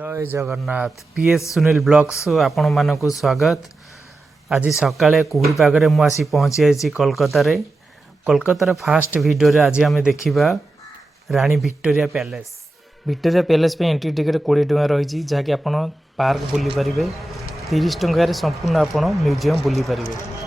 जय Jagannath PS Sunil blogs आपण मानक स्वागत। आज सकाळे कुहुड़ी पागरे मु आसी पहुँची जाइए कोलकाता फास्ट वीडियो रे आज आम देखा रानी विक्टोरिया पैलेस पे एंट्री टिकेट 20 टଙ୍କା रही जहाँकि आप पार्क बुली पारे 30 टंकार संपूर्ण आप म्यूजियम बुली पारे।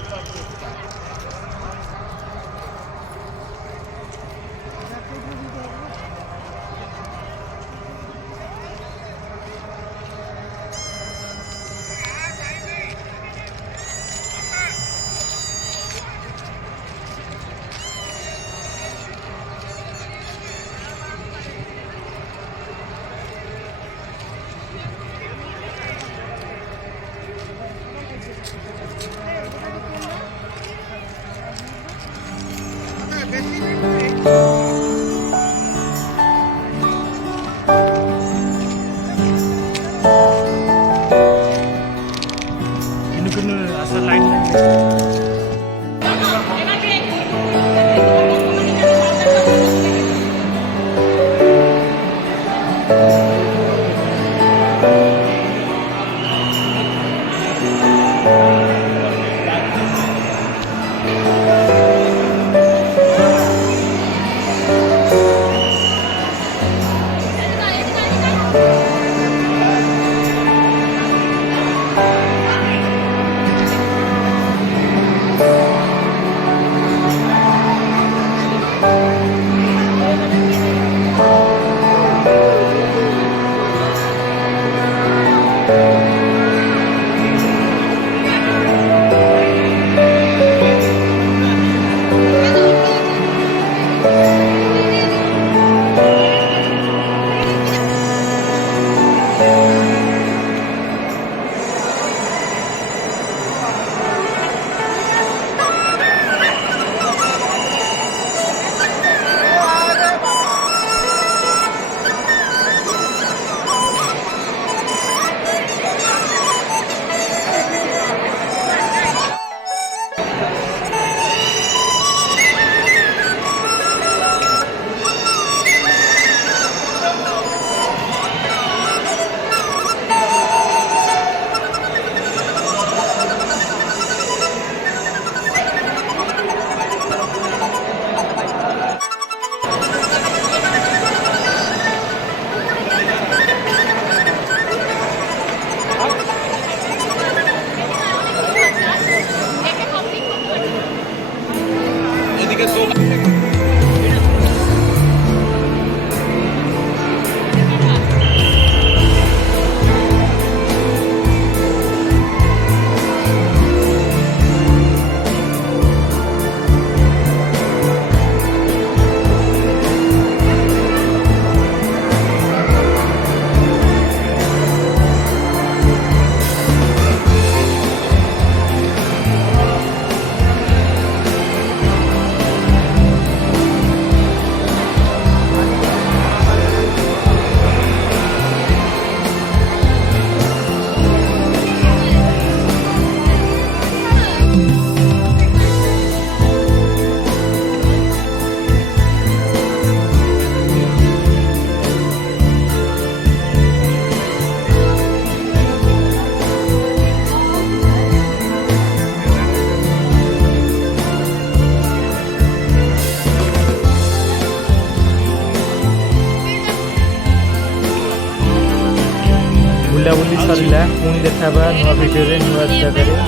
बुलाबुली सरला पुणी देखा नुआ वीडियो नुआ जगह।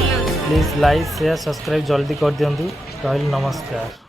प्लीज लाइक शेयर सब्सक्राइब जल्दी कर दिंतु। रही नमस्कार।